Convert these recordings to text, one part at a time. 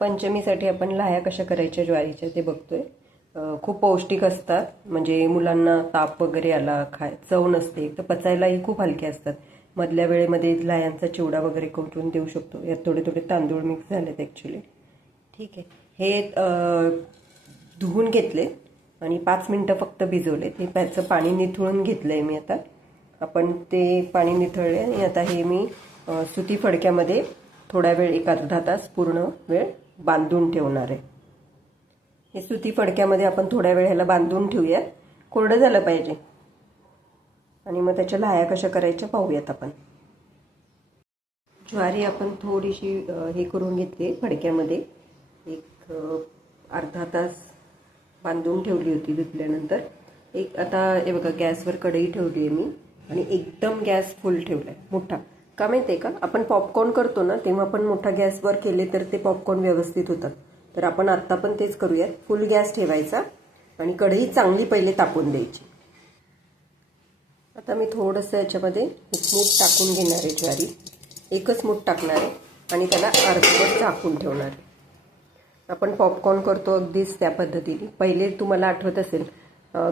पंचमीसाठी आपण लाह्या कशा करायच्या ज्वारीच्या ते बघतोय. खूप पौष्टिक असतात. म्हणजे मुलांना ताप वगैरे आला खाय चव नसते. तर पचायलाही खूप हलके असतात. मधल्या वेळेमध्ये लाह्यांचा चिवडा वगैरे करून देऊ शकतो. यात थोडे थोडे तांदूळ मिक्स झालेत ॲक्च्युली ठीक आहे. हे धुवून घेतले आणि पाच मिनटं फक्त भिजवले ते त्याचं पाणी निथळून घेतलं आहे मी आता. आपण ते पाणी निथळले आणि आता हे मी सुती फडक्यामध्ये थोडा वेळ एक अर्धा तास पूर्ण वेळ बांधून ठेवणार आहे. हे सुती फडक्यामध्ये आपण थोड्या वेळ ह्याला बांधून ठेवूयात. कोरडं झालं पाहिजे. आणि मग त्याच्या लाया कशा करायच्या पाहूयात आपण. ज्वारी आपण थोडीशी हे करून घेतली फडक्यामध्ये. एक अर्धा तास बांधून ठेवली होती धुतल्यानंतर. एक आता हे बघा गॅसवर कढई ठेवली आहे मी. आणि एकदम गॅस फुल ठेवला आहे मोठा. का माहिती आहे का? आपण पॉपकॉर्न करतो ना तेव्हा आपण मोठा गॅसवर केले तर ते पॉपकॉर्न व्यवस्थित होतात. तर आपण आत्ता पण तेच करूयात. फुल गॅस ठेवायचा आणि कढई चांगली पहिले तापून द्यायची. आता मी थोडंसं याच्यामध्ये एक मूठ टाकून घेणार आहे ज्वारी. एकच मूठ टाकणार आहे आणि त्याला अर्धवट झाकून ठेवणार आहे. आपण पॉपकॉर्न करतो अगदीच त्या पद्धतीने. पहिले तुम्हाला आठवत असेल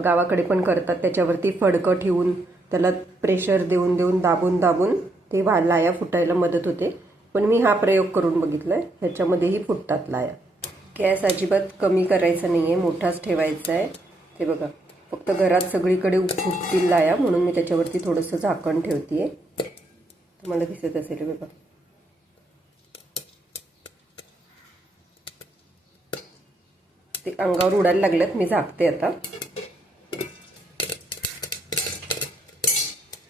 गावाकडे पण करतात त्याच्यावरती फडकं ठेवून त्याला प्रेशर देऊन देऊन दाबून दाबून ते वा लाया फुटायला मदत होते. पण मी हा प्रयोग करून बघितलाय. ह्याच्यामध्येही फुटतात लाया. गॅस अजिबात कमी करायचा नाही आहे मोठाच ठेवायचा आहे. ते बघा. फक्त घरात सगळीकडे फुटतील लाया. म्हणून मी त्याच्यावरती थोडंसं झाकण ठेवते तुम्हाला दिसत असेल बघा. ते अंगावर उडायला लागल्यात. मी झाकते आता.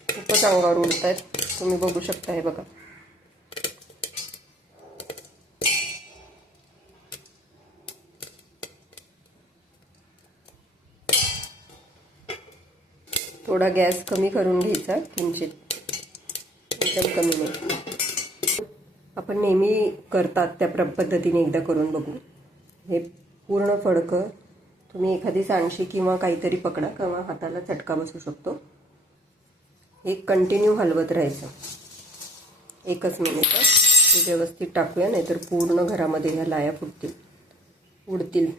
खूपच अंगावर उडत आहेत तुम्ही बघू शकता हे बघा. थोडा गॅस कमी करून घ्यायचा किंचित. एकदम कमी नाही. आपण नेहमी करतात त्या प्र पद्धतीने एकदा करून बघू हे पूर्ण फडकं तुम्ही एखादी सांडशी किंवा काहीतरी पकडा किंवा हाताला चटका बसू शकतो. हे कंटिन्यू हलवत राहायचं. एकच मिनिट व्यवस्थित टाकूया नाहीतर पूर्ण घरामध्ये ह्या लाया फुटतील. उडतील.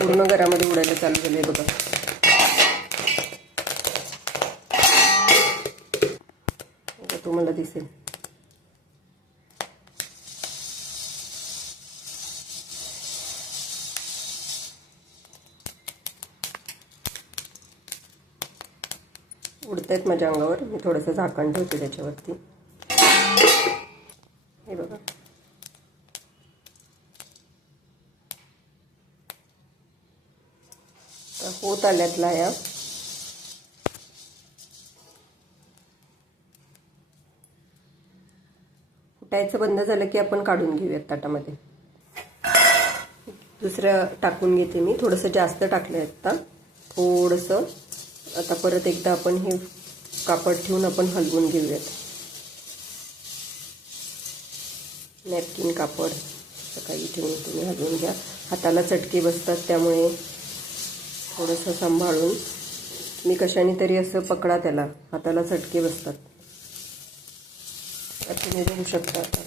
पूर्ण घरामध्ये उडायला चालू झाले बघा. तुम्हाला दिसेल. उडतायत माझ्या अंगावर. मी थोडंसं झाकण ठेवते त्याच्यावरती. हे बघा. होत आल्यात लाया. फुटायचं बंद झालं की आपण काढून घेऊयात ताटामध्ये. दुसरं टाकून घेते मी. थोडंसं जास्त टाकलं आहे आत्ता. थोडंसं. आता परत एकदा आपण हे कापड ठेवून आपण हलवून घेऊयात. नॅपकिन कापड. काही ठेवून तुम्ही हलवून घ्या. हाताला चटके बसतात त्यामुळे थोडंसं सांभाळून. मी कशाने तरी असं पकडा त्याला. हाताला चटके बसतात. तर तुम्ही बघू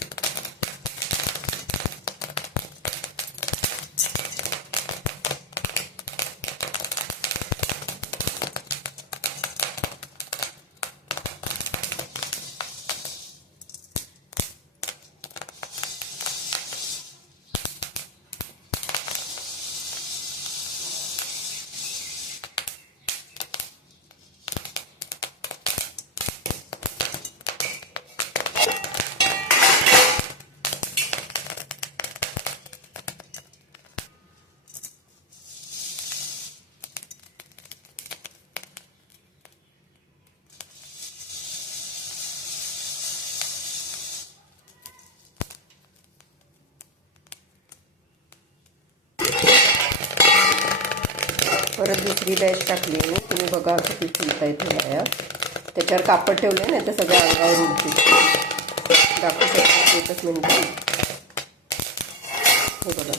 परत दुसरी बॅच टाकली मी तुम्ही बघा किती फुलता येते बाया त्याच्यावर कापड ठेवले ना तर सगळ्या अंगावर उडते. दाखवू शकता एकच मिनिट? हे बघा.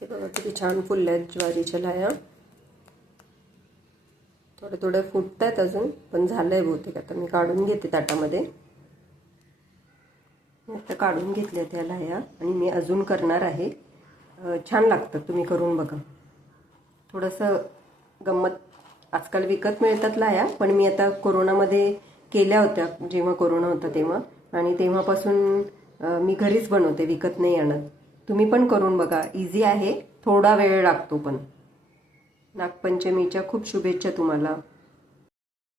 हे बघा. किती छान फुलल्या आहेत ज्वारीच्या लाया. थोडे थोडे फुटत आहेत अजून पण झालंय बहुतेक. आता मी काढून घेते ताटामध्ये. आता काढून घेतल्या त्या लाया आणि मी अजून करणार आहे. छान लागतं तुम्ही करून बघा. थोडंसं गंमत आजकाल विकत मिळतात लाया पण मी आता कोरोनामध्ये केल्या होत्या जेव्हा कोरोना होता तेव्हा. आणि तेव्हापासून मी घरीच बनवते विकत नाही आणत. तुम्ही पण करून बघा. इझी आहे. थोडा वेळ लागतो पण. नागपंचमीच्या खूप शुभेच्छा तुम्हाला.